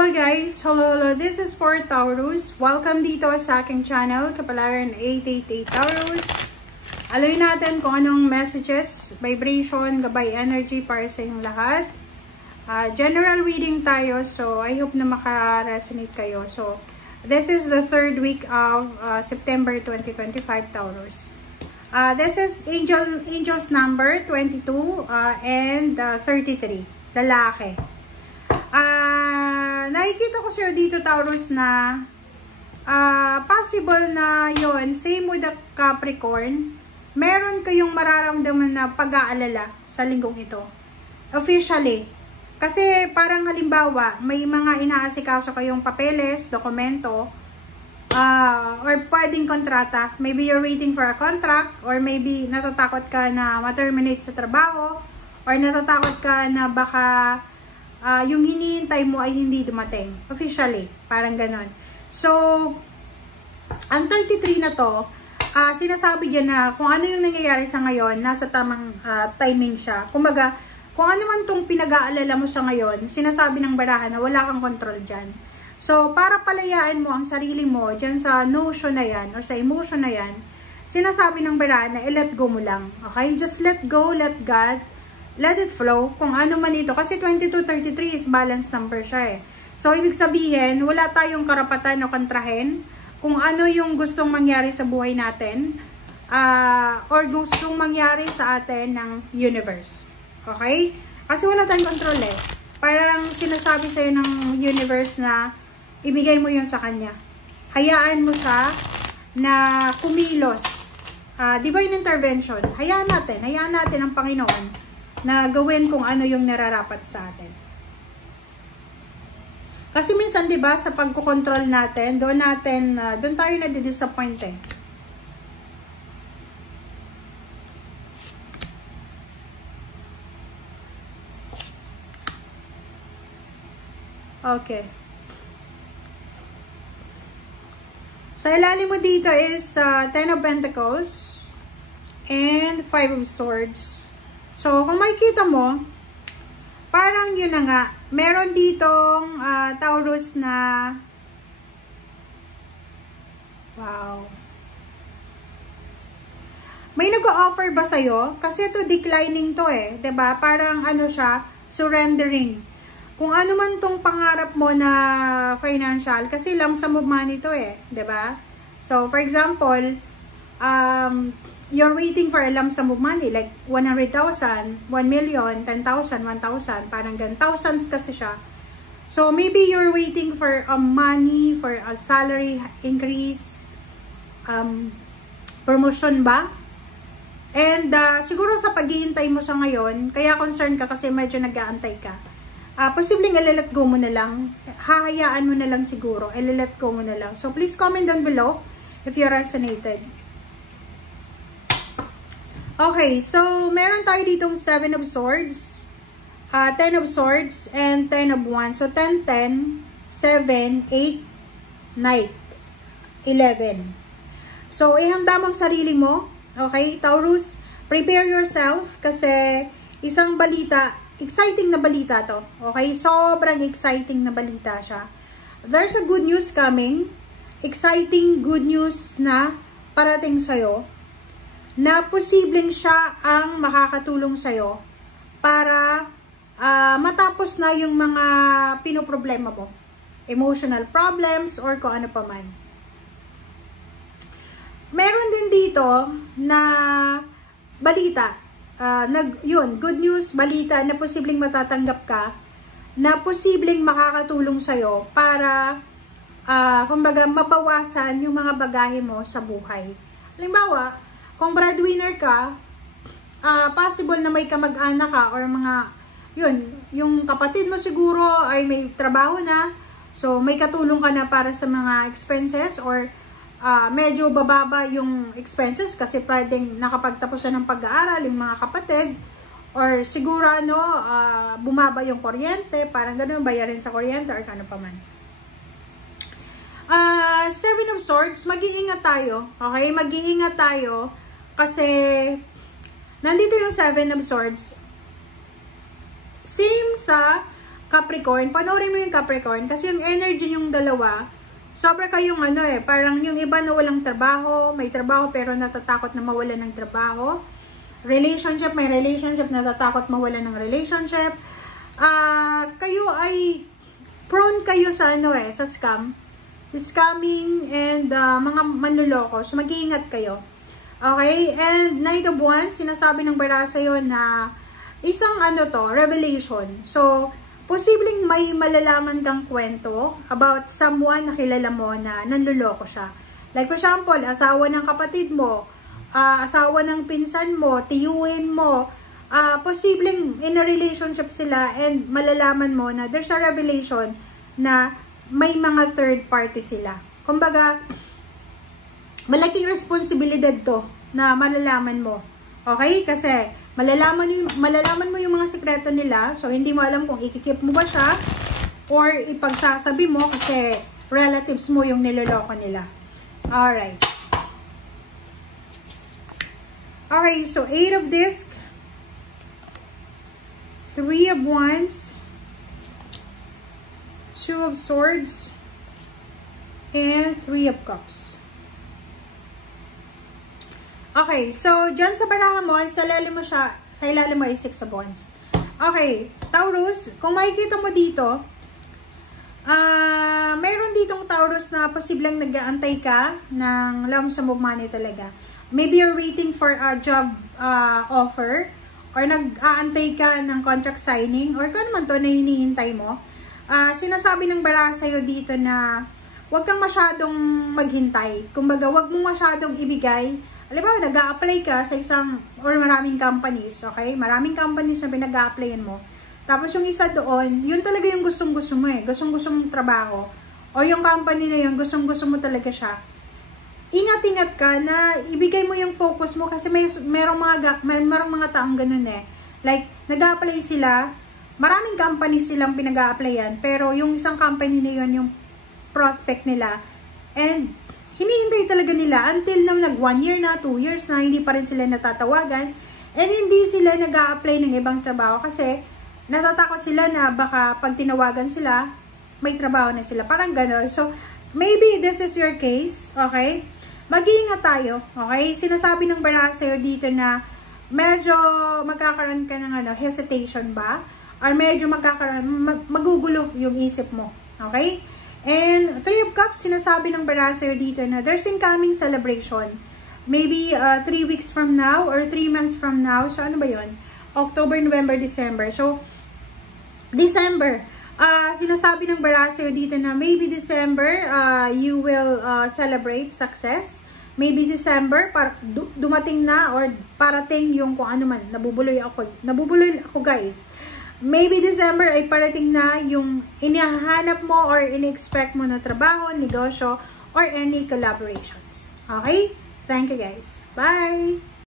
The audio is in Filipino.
Hello guys! Hello! This is for Taurus. Welcome dito sa aking channel, Kapalaran 888 Taurus. Alamin natin kung anong messages, vibration, gabay energy para sa inyong lahat. General reading tayo, so I hope na maka-resonate kayo. So, this is the third week of September 2025 Taurus. This is Angel's number 22 and 33, lalaki. Nakikita ko sa'yo dito Taurus na possible na yon, same with the Capricorn, meron kayong mararamdaman na pag-aalala sa linggong ito. Officially. Kasi parang halimbawa, may mga inaasikaso kayong papeles, dokumento, or pwedeng kontrata. Maybe you're waiting for a contract, or maybe natatakot ka na ma-terminate sa trabaho, or natatakot ka na baka yung hinihintay mo ay hindi dumating. Officially. Parang ganon. So, ang 33 na to, sinasabi niya na kung ano yung nangyayari sa ngayon, nasa tamang timing siya. Kumbaga, kung ano man tong pinag-aalala mo sa ngayon, sinasabi ng barahan na wala kang control dyan. So, para palayaan mo ang sarili mo dyan sa notion na yan, or sa emotion na yan, sinasabi ng barahan na i-let go mo lang. Okay? Just let go, let God, let it flow, kung ano man ito. Kasi 22-33 is balance number siya eh. So, ibig sabihin, wala tayong karapatan o kontrahin kung ano yung gustong mangyari sa buhay natin or gustong mangyari sa atin ng universe. Okay? Kasi wala tayong control eh. Parang sinasabi sa'yo ng universe na ibigay mo yun sa kanya. Hayaan mo siya na kumilos. Divine intervention. Hayaan natin ang Panginoon na gawin kung ano yung nararapat sa atin. Kasi minsan, 'di ba, sa pagko-control natin, doon tayo na-disappoint eh. Okay. Sa ilalim mo dito is Ten of Pentacles and Five of Swords. So, kung makikita mo, parang yun na nga, meron ditong Taurus na, wow. May nag-o-offer ba sa'yo? Kasi ito declining to eh, 'di ba? Parang ano siya, surrendering. Kung ano man tong pangarap mo na financial, kasi lump sum of money to eh, 'di ba? So, for example, you're waiting for a lump sum of money, like 100,000, 1 million, 10,000, 1,000, parang ganun. Thousands kasi siya. So, maybe you're waiting for a money, for a salary increase, promotion ba? And, siguro sa paghihintay mo sa ngayon, kaya concerned ka kasi medyo nag-aantay ka. Posibleng i-let go mo na lang. Hahayaan mo na lang siguro. I-let go mo na lang. So, please comment down below if you resonated. Okay, so meron tayo ditong 7 of Swords, 10 of Swords, and 10 of Wands. So 10, 10, 7, 8, Knight, 11. So ihanda mo ang sarili mo. Okay, Taurus, prepare yourself kasi isang balita, exciting na balita to. Okay, sobrang exciting na balita siya. There's a good news coming. Exciting good news na parating sa'yo, na posibleng siya ang makakatulong sa'yo para matapos na yung mga pinoproblema mo. Emotional problems or kung ano pa man. Meron din dito na balita. Yun, good news, balita na posibleng matatanggap ka, na posibleng makakatulong sa'yo para kumbaga mabawasan yung mga bagahe mo sa buhay. Halimbawa, kung breadwinner ka, possible na may kamag-anak ka or mga, yung kapatid mo siguro ay may trabaho na, so may katulong ka na para sa mga expenses or medyo bababa yung expenses kasi pwedeng nakapagtapos na ng pag-aaral yung mga kapatid or siguro bumaba yung kuryente, parang gano'n, bayarin sa kuryente or kano pa man. 7 of Swords, mag-iingat tayo, okay? Mag-iingat tayo kasi nandito yung 7 of Swords. Same sa Capricorn, panoorin mo yung Capricorn kasi yung energy yung dalawa, sobra kayong parang yung iba na walang trabaho, may trabaho pero natatakot na mawalan ng trabaho. Relationship, may relationship, natatakot mawalan ng relationship. Kayo ay prone kayo sa sa scamming and mga manluloko. So mag-iingat kayo. Okay? And Knight of Wands, sinasabi ng bara sa'yo na isang revelation. So, posibleng may malalaman kang kwento about someone na kilala mo na nanluloko siya. Like for example, asawa ng kapatid mo, asawa ng pinsan mo, tiyuhin mo, posibleng in a relationship sila and malalaman mo na there's a revelation na may mga third party sila. Kumbaga, malaking responsibilidad to na malalaman mo. Okay? Kasi malalaman mo yung mga sekreto nila. So, hindi mo alam kung ikikip mo ba siya or ipagsasabi mo kasi relatives mo yung niloloko nila. Alright. Okay, so 8 of discs, 3 of wands, 2 of swords, and 3 of cups. Okay, so dyan sa baraha mo, sa ilalim mo ay 6 of wands. Okay, Taurus, kung makikita mo dito, mayroon ditong Taurus na posibleng nag-aantay ka ng lump sum of money talaga. Maybe you're waiting for a job offer or nag-aantay ka ng contract signing or kung naman to na hinihintay mo. Sinasabi ng baraha sa'yo dito na huwag kang masyadong maghintay. Kumbaga, huwag mo masyadong ibigay. Alam mo, nag-a-apply ka sa isang or maraming companies, okay? Maraming companies na pinag-a-applyan mo. Tapos yung isa doon, yun talaga yung gustong-gusto mo Gustong-gusto mong trabaho. O yung company na yun, gustong-gusto mo talaga siya. Ingat-ingat ka na ibigay mo yung focus mo kasi merong mga taong ganun Like, nag-a-apply sila, maraming companies silang pinag-a-applyan, pero yung isang company na yun, yung prospect nila, and hinihintay talaga nila until nang 1 year na, 2 years na, hindi pa rin sila natatawagan, and hindi sila nag-a-apply ng ibang trabaho kasi natatakot sila na baka pag tinawagan sila, may trabaho na sila. Parang gano'n. So, maybe this is your case, okay? Mag-iingat tayo, okay? Sinasabi ng baraha sa'yo dito na medyo magkakaroon ka ng hesitation ba? Or medyo magugulo yung isip mo, okay? And 3 of Cups, sinasabi ng baraha sa'yo dito na there's incoming celebration. Maybe 3 weeks from now or 3 months from now. So, ano ba yun? October, November, December. So, December. Sinasabi ng baraha sa'yo dito na maybe December, you will celebrate success. Maybe December, dumating na or parating yung kung ano man. Nabubuloy ako guys. Maybe December ay parating na yung inihahanap mo or ini-expect mo na trabaho, negosyo, or any collaborations. Okay? Thank you guys. Bye!